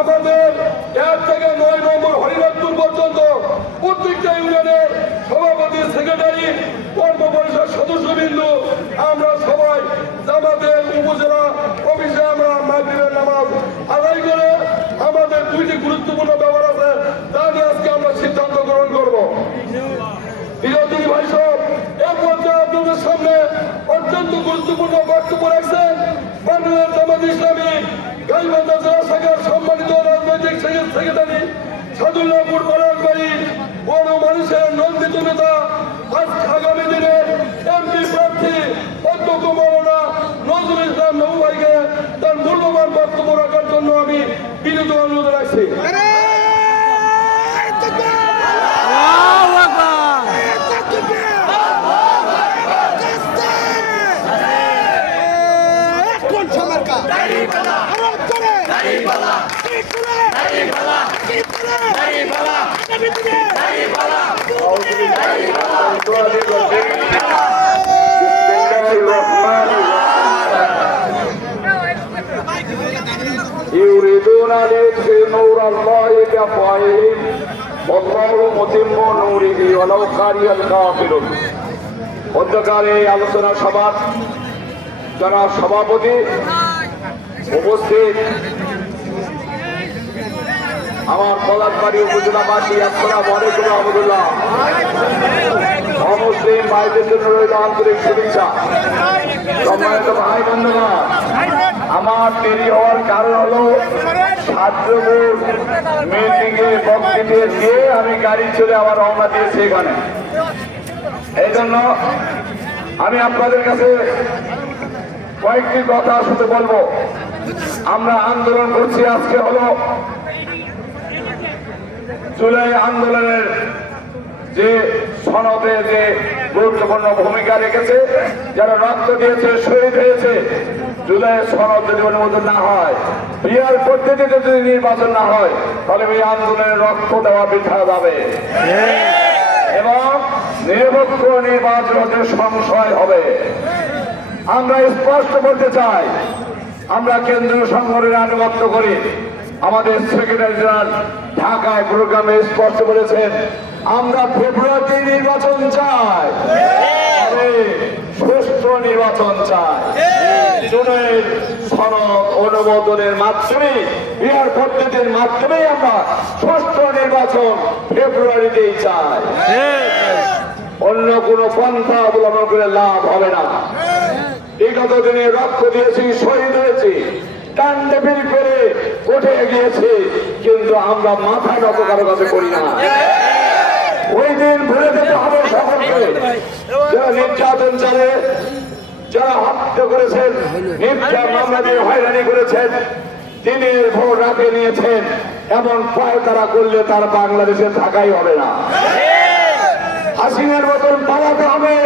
আমাদের এক থেকে নয় নম্বর হরিনাথপুর পর্যন্ত প্রত্যেকটা ইউনিয়নের সভাপতি, সেক্রেটারি, কর্ম পরিষদ সদস্যবৃন্দ, আমরা সবাই আমাদের উপজেলা অফিসে আমরা মাগরিবের নামাজ আদায় করে আমাদের দুইটি গুরুত্বপূর্ণ ব্যাপার আছে, তা নিয়ে আজকে আমরা সিদ্ধান্ত গ্রহণ করব। বিরোধী ভাই সব এর মধ্যে আপনাদের সামনে অত্যন্ত গুরুত্বপূর্ণ বক্তব্য রাখছেন বাংলাদেশ জামাত ইসলামী। গাইবান্ধা জেলা শাখার সম্মানিত রাজনৈতিক সেক্রেটারি সাদুল্লাহপুর পলাশবাড়ি বড় মানুষের নন্দিত নেতা আগামী দিনে এমপি প্রার্থী অধ্যক্ষ মৌলানা নজরুল ইসলাম নবুভাইকে তার মূল্যবান বক্তব্য রাখার জন্য আমি বিনীত অনুরোধ রাখছি। কোন সমার্কা আমার করে কি করে কি করে আগামী দিনে يريدون ليطفئوا نور الله بأفواههم والله متم نوره ولو كره الكافرون অধ্যকার এই আলোচনা সভার যারা সভাপতি উপস্থিত। আমার পলাশবাড়ি উপজেলাবাসী আসসালাম আলাইকুম রহমতুল্লাহ। অমুসলিম ভাইদের জন্য রইল আন্তরিক শুভেচ্ছা। সম্মানিত ভাই বন্ধুগণ, আমার দেরি হওয়ার কারণ হলো ছাত্রপুর মিটিং এ বক্তৃতা দিয়ে আমি গাড়ি চলে আবার রওনা দিয়েছি এখানে। এই জন্য আমি আপনাদের কাছে কয়েকটি কথা শুধু বলব। আমরা আন্দোলন করছি আজকে হলো জুলাই আন্দোলনের যে সনদে যে গুরুত্বপূর্ণ ভূমিকা রেখেছে, যারা রক্ত দিয়েছে, শহীদ হয়েছে, জুলাই সনদ যদি অনুমোদন না হয় বিয়ার পদ্ধতিতে যদি নির্বাচন না হয়, তাহলে এই আন্দোলনের রক্ত দেওয়া বৃথা যাবে। এবং নিরপেক্ষ নির্বাচন হতে সংশয় হবে। আমরা স্পষ্ট করতে চাই আমরা কেন্দ্রীয় সংগঠনের আনুগত্য করি আমাদের সেক্রেটারি জেনারেল ঢাকায় প্রোগ্রামে স্পষ্ট বলেছেন, আমরা ফেব্রুয়ারিতে নির্বাচন চাই। সুষ্ঠু নির্বাচন চাই। সনদ অনুমোদনের মাধ্যমে, বিহার পদ্ধতির মাধ্যমে আমরা সুষ্ঠু নির্বাচন ফেব্রুয়ারিতেই চাই। অন্য কোনো পন্থা অবলম্বন করে লাভ হবে না। বিগত দিনে রক্ত দিয়েছি, শহীদ হয়েছি উঠে গিয়েছি, কিন্তু আমরা মাথা নত কারও কাছে করি না। ওই দিন ভুলে যেতে হবে যারা নির্যাতন চালে, যারা হত্যা করেছেন, মিথ্যা মামলা দিয়ে হয়রানি করেছেন, দিনের ভোর রাতে নিয়েছেন, এমন পায় তারা করলে তার বাংলাদেশে থাকাই হবে না। হাসিনের মতন পালাতে হবে।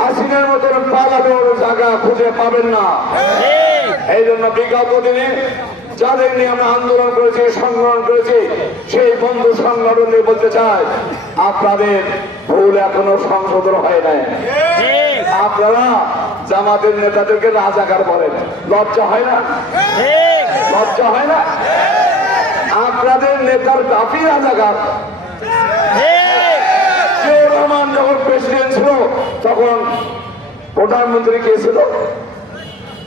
হাসিনের মতন পালাতে হবে জায়গা খুঁজে পাবেন না। এই জন্য বিগত দিনে যাদের নিয়ে আমরা আন্দোলন করেছি সংগ্রহণ করেছি সেই বন্ধু সংগঠন নিয়ে বলতে চাই আপনাদের ভুল এখনও সংশোধন হয় নাই। আপনারা জামাতের নেতাদেরকে রাজাকার বলেন। লজ্জা হয় না? লজ্জা হয় না? আপনাদের নেতার দাবি রাজাকার। রহমান যখন প্রেসিডেন্ট ছিল তখন প্রধানমন্ত্রী কে ছিল?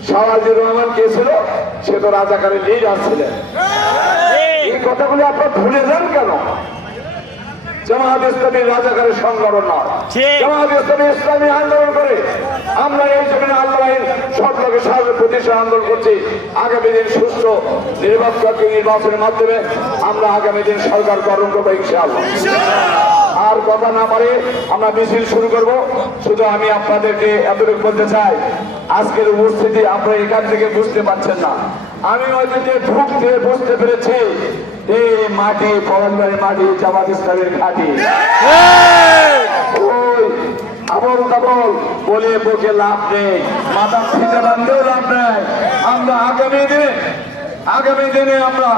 শাহাজির রহমান কে ছিল? সে তো রাজাকারের লিডার ছিলেন এই কথাগুলি আপনার ভুলে যান কেন? জামাত ইসলামী রাজাকারের সংগঠন নয়। জামাত ইসলামী ইসলামী আন্দোলন করে আমরা এই জন্য আল্লাহের সব লোকের সাহায্য প্রতিষ্ঠা আন্দোলন করছি। আগামী দিন সুস্থ নির্বাচন নির্বাচনের মাধ্যমে আমরা আগামী দিন সরকার গঠন করব ইনশাআল্লাহ। আর কথা না পারে আমরা মিছিল শুরু করব। শুধু আমি আপনাদেরকে এতটুকু বলতে চাই, আজকের উপস্থিতি আপনারা এখান থেকে বুঝতে পারছেন না। আমি হয়তো যে ঢুকতে বুঝতে পেরেছি এই মাটি পরম্পরের মাটি জামাত ঘাটি। আবল তাবল বলে বকে লাভ নেই। মাথা ফিতে বান্ধেও লাভ নেই। আমরা আগামী দিনে আগামী দিনে আমরা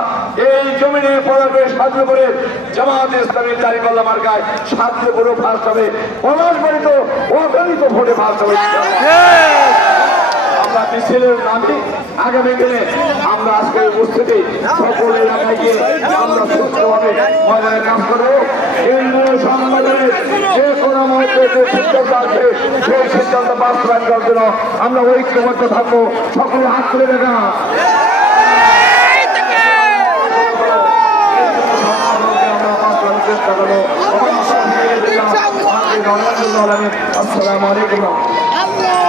এই জমিনে পড়াবে সাধুপুরে জামাত ইসলামী তারিপাল্লা মার্কায় সাধুপুরও ফার্স্ট হবে। পলাশবাড়িত অগণিত ভোটে ফার্স্ট হবে। আমরা আমরা সিদ্ধান্ত আছে সেই সিদ্ধান্ত আমরা ঐক্যবদ্ধ থাকব। সকলে হাত তুলে দেখা। করব আসসালামু আলাইকুম আল্লাহ